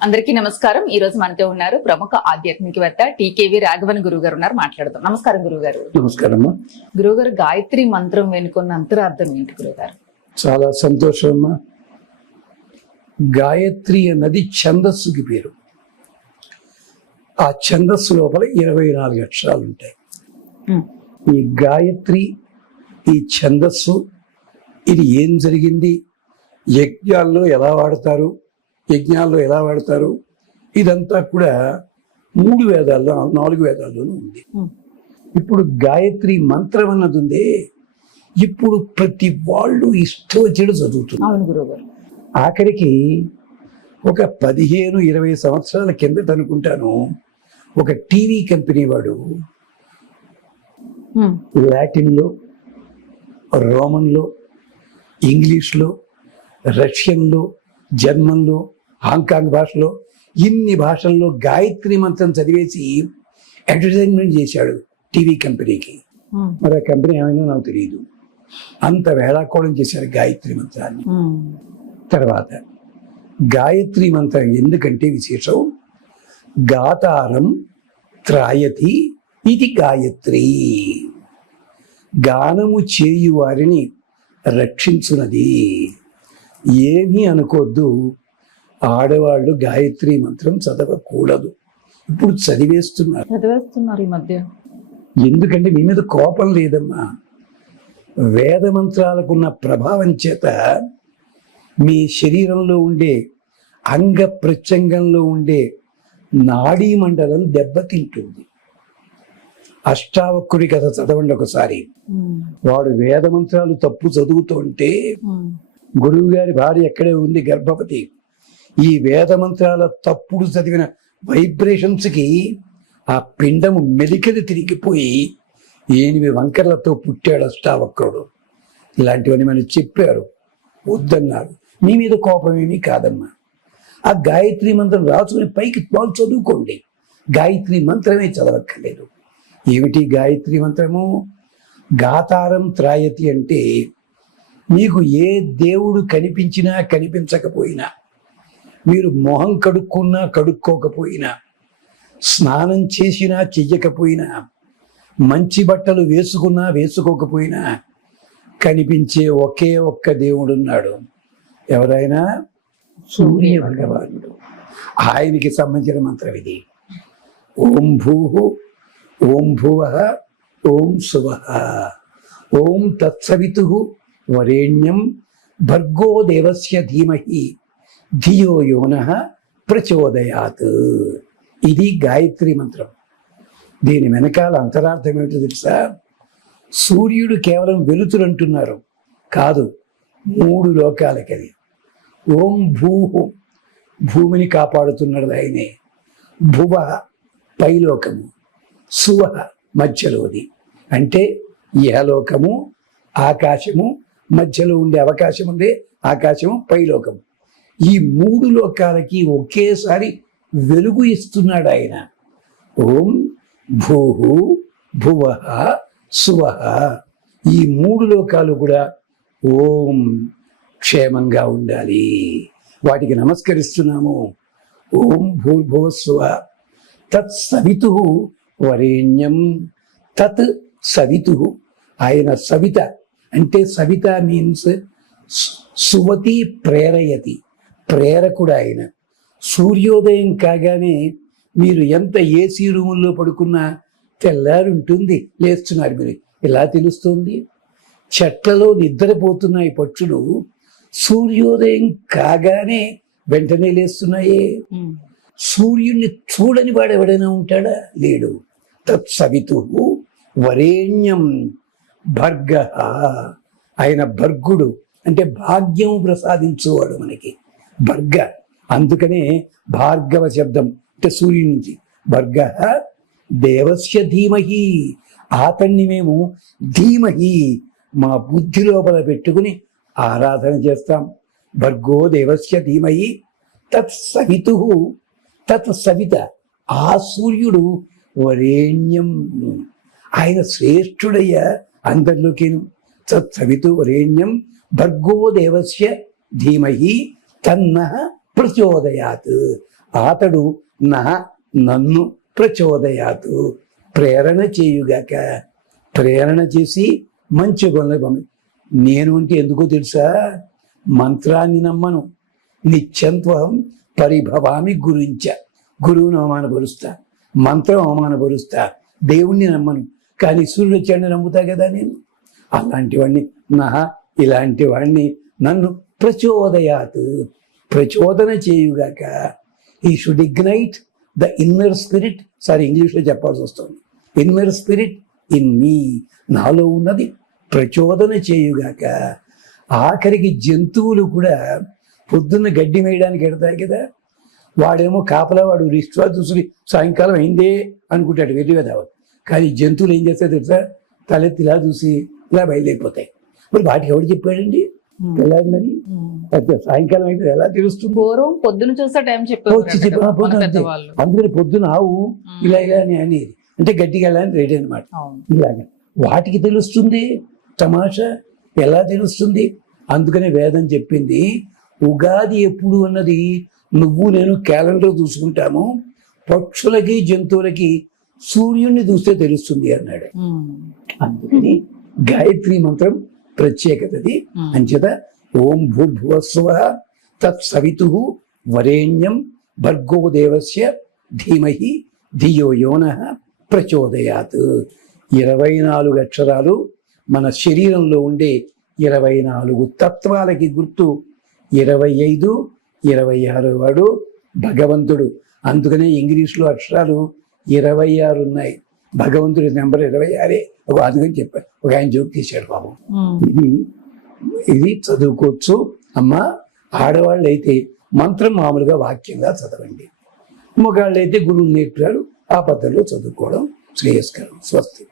అందరికీ నమస్కారం. ఈ రోజు మనతో ఉన్నారు ప్రముఖ ఆధ్యాత్మికవేత్త టీకేవి రాఘవన్ గురువు గారు ఉన్నారు. మాట్లాడదాం. నమస్కారం గురువు గారు. నమస్కారం. గురువు గారు, గాయత్రి మంత్రం వెనుకున్న అంతరార్థం ఏంటి గురువు గారు? చాలా సంతోషం అమ్మా. గాయత్రి అన్నది ఛందస్సుకి పేరు. ఆ ఛందస్సు లోపల 24 అక్షరాలు ఉంటాయి. ఈ గాయత్రి, ఈ ఛందస్సు, ఇది ఏం జరిగింది, యజ్ఞాల్లో ఎలా వాడతారు, ఇదంతా కూడా 3 వేదాల్లో 4 వేదాల్లోనూ ఉంది. ఇప్పుడు గాయత్రి మంత్రం అన్నది ఉందే, ఇప్పుడు ప్రతి వాళ్ళు ఇష్టం వచ్చేది చదువుతున్నారు. ఆఖరికి ఒక 15-20 సంవత్సరాల కిందట అనుకుంటాను, ఒక టీవీ కంపెనీ వాడు లాటిన్లో, రోమన్లో, ఇంగ్లీష్లో, రష్యన్లో, జర్మన్లో, హాంకాంగ్ భాషలో, ఇన్ని భాషల్లో గాయత్రి మంత్రం చదివేసి అడ్వర్టైజ్మెంట్ చేశాడు టీవీ కంపెనీకి. మరి ఆ కంపెనీ ఏమైనా నాకు తెలియదు. అంత వేళాకోళం చేశారు గాయత్రి మంత్రాన్ని. తర్వాత గాయత్రి మంత్రం ఎందుకంటే విశేషం, గాతారం త్రాయతి ఇది గాయత్రి, గానము చేయు వారిని రక్షించున్నది. ఏమీ అనుకోద్దు, ఆడవాళ్ళు గాయత్రి మంత్రం చదవకూడదు. ఇప్పుడు చదివేస్తున్నారు ఈ మధ్య. ఎందుకంటే మీ మీద కోపం లేదమ్మా. వేద మంత్రాలకున్న ప్రభావం చేత మీ శరీరంలో ఉండే అంగ ప్రత్యంగంలో ఉండే నాడీ మండలం దెబ్బతింటుంది. అష్టావక్రుడి కథ చదవండి ఒకసారి. వాడు వేద మంత్రాలు తప్పు చదువుతుంటే, గురువు గారి భార్య ఎక్కడే ఉంది, గర్భవతి. ఈ వేద మంత్రాల తప్పుడు చదివిన వైబ్రేషన్స్ కి ఆ పిండము మెలికలు తిరిగిపోయి 8 వంకర్లతో పుట్టాడు అష్టావక్రుడు. ఇలాంటివన్నీ మనం చెప్పారు, వద్దన్నారు. మీ మీద కోపం ఏమీ కాదమ్మా. ఆ గాయత్రి మంత్రం రాసుకుని పైకి వాళ్ళు చదువుకోండి. గాయత్రి మంత్రమే చదవక్కర్లేదు. ఏమిటి గాయత్రి మంత్రము? గాతారం త్రాయతి అంటే, మీకు ఏ దేవుడు కనిపించినా కనిపించకపోయినా, మీరు మొహం కడుక్కున్నా కడుక్కోకపోయినా, స్నానం చేసినా చెయ్యకపోయినా, మంచి బట్టలు వేసుకున్నా వేసుకోకపోయినా కనిపించే ఒకే ఒక్క దేవుడున్నాడు. ఎవరైనా సూర్య భగవానుడు. ఆయనకి సంబంధించిన మంత్రం ఇది. ఓం భూః, ఓం భువః, ఓం శువః, ఓం తత్సవితుః వరేణ్యం భర్గో దేవస్య ధీమహి ధియో యోనః ప్రచోదయాత్. ఇది గాయత్రి మంత్రం. దీని వెనకాల అంతరార్థం ఏమిటో తెలుసా? సూర్యుడు కేవలం వెలుతురు అంటున్నారు, కాదు, 3 లోకాలకి అది. ఓం భూః, భూమిని కాపాడుతున్నాడు ఆయనే. భువః, పైలోకము. శువః, మధ్యలోది. అంటే ఇహలోకము, ఆకాశము, మధ్యలో ఉండే అవకాశం ఉండే ఆకాశము, పైలోకము. ఈ 3 లోకాలకి ఒకేసారి వెలుగు ఇస్తున్నాడు ఆయన. ఓం భూః భువః శువః. ఈ 3 లోకాలు కూడా ఓం క్షేమంగా ఉండాలి. వాటికి నమస్కరిస్తున్నాము. ఓం భూర్భువః స్వః తత్ సవితుః వరేణ్యం. తత్ సవితుః, ఆయన సవిత. అంటే సవిత మీన్స్ సువతి ప్రేరయతి, ప్రేరకుడు ఆయన. సూర్యోదయం కాగానే మీరు ఎంత ఏసీ రూముల్లో పడుకున్నా తెల్లారి ఉంటుంది, లేస్తున్నారు మీరు. ఇలా తెలుస్తుంది. చెట్లలో నిద్రపోతున్నాయి పక్షులు, సూర్యోదయం కాగానే వెంటనే లేస్తున్నాయే. సూర్యుడిని చూడని వాడు ఎవడైనా ఉంటాడా? లేడు. తత్సవితుః వరేణ్యం భర్గః, ఆయన భర్గుడు అంటే భాగ్యం ప్రసాదించేవాడు మనకి. భర్గ, అందుకనే భార్గవ శబ్దం అంటే సూర్యుడి నుంచి. భర్గః దేవస్య ధీమహి, అతన్ని మేము ధీమహి మా బుద్ధి లోపల పెట్టుకుని ఆరాధన చేస్తాం. భర్గో దేవస్య ధీమహి తత్ సవితుః, తత్ సవిత, ఆ సూర్యుడు వరేణ్యం, ఆయన శ్రేష్ఠుడయ్యా అందరిలోకేను. తత్ సవితు వరేణ్యం భర్గో దేవస్య ధీమహి తన్నః ప్రచోదయాత్, అతడు నన్ను ప్రచోదయాతు, ప్రేరణ చేయుగాక. ప్రేరణ చేసి మంచి గుణాలు పంపి. నేను అంటే ఎందుకో తెలుసా? మంత్రాన్ని నమ్మను, నిత్యంత్వం పరిభవామి గురించ. గురువును అవమానపరుస్తా, మంత్రం అవమానపరుస్తా, దేవుణ్ణి నమ్మను. కానీ సూర్యుడు వచ్చాడని నమ్ముతా కదా నేను. అలాంటి వాడిని ఇలాంటి వాడిని నన్ను ప్రచోదయాత్, ప్రచోదన చేయుగాక. ఈ should ignite the inner spirit. Sorry, ఇంగ్లీష్లో చెప్పాల్సి వస్తుంది. ఇన్నర్ స్పిరిట్ ఇన్ మీ, నాలో ఉన్నది ప్రచోదన చేయుగాక. ఆఖరికి జంతువులు కూడా పొద్దున్న గడ్డి మేయడానికి వెడతాయి కదా, వాడేమో కాపలా, వాడు రిస్ట్రా చూసి సాయంకాలం అయిందే అనుకుంటాడు వెర్రి కదా. కానీ జంతువులు ఏం చేస్తాయి తెలుసా? తలెత్తి ఇలా చూసి ఇలా బయలుదేరిపోతాయి. మరి వాటికి ఎవరు చెప్పాడండి వెళ్ళాలని? సాయంకాలం అయితే ఎలా తెలుస్తుంది? పూర్వం పొద్దున చూసే టైం అందుకని పొద్దున ఆవు ఇలా ఇలా అని అనేది, అంటే గట్టిగా వెళ్ళాలని రెడీ అనమాట. ఇలాగా వాటికి తెలుస్తుంది తమాషా, ఎలా తెలుస్తుంది? అందుకనే వేదం చెప్పింది ఉగాది ఎప్పుడు అన్నది నువ్వు నేను క్యాలెండర్ చూసుకుంటాము, పక్షులకి జంతువులకి సూర్యుడిని చూస్తే తెలుస్తుంది అన్నాడు. అందుకని గాయత్రి మంత్రం ప్రత్యేకతది. అంచేత ఓం భూర్భువస్వ తత్సవితుః వరేణ్యం భర్గో దేవస్య ధీమహి ధియో యోనః ప్రచోదయాత్. 24 అక్షరాలు మన శరీరంలో ఉండే 24 తత్వాలకి గుర్తు. 25, 26 వాడు భగవంతుడు. అందుకనే ఇంగ్లీష్లో అక్షరాలు 26 ఉన్నాయి. భగవంతుడి నెంబర్ 26. అందుకని చెప్పారు, ఒక ఆయన జోక్ తీశాడు పాపం. ఇది చదువుకోవచ్చు అమ్మ. ఆడవాళ్ళు అయితే మంత్రం మామూలుగా వాక్యంగా చదవండి, మగాళ్ళు అయితే గురువు నేర్పారు ఆ పద్ధతిలో చదువుకోవడం శ్రేయస్కరం. స్వస్తి.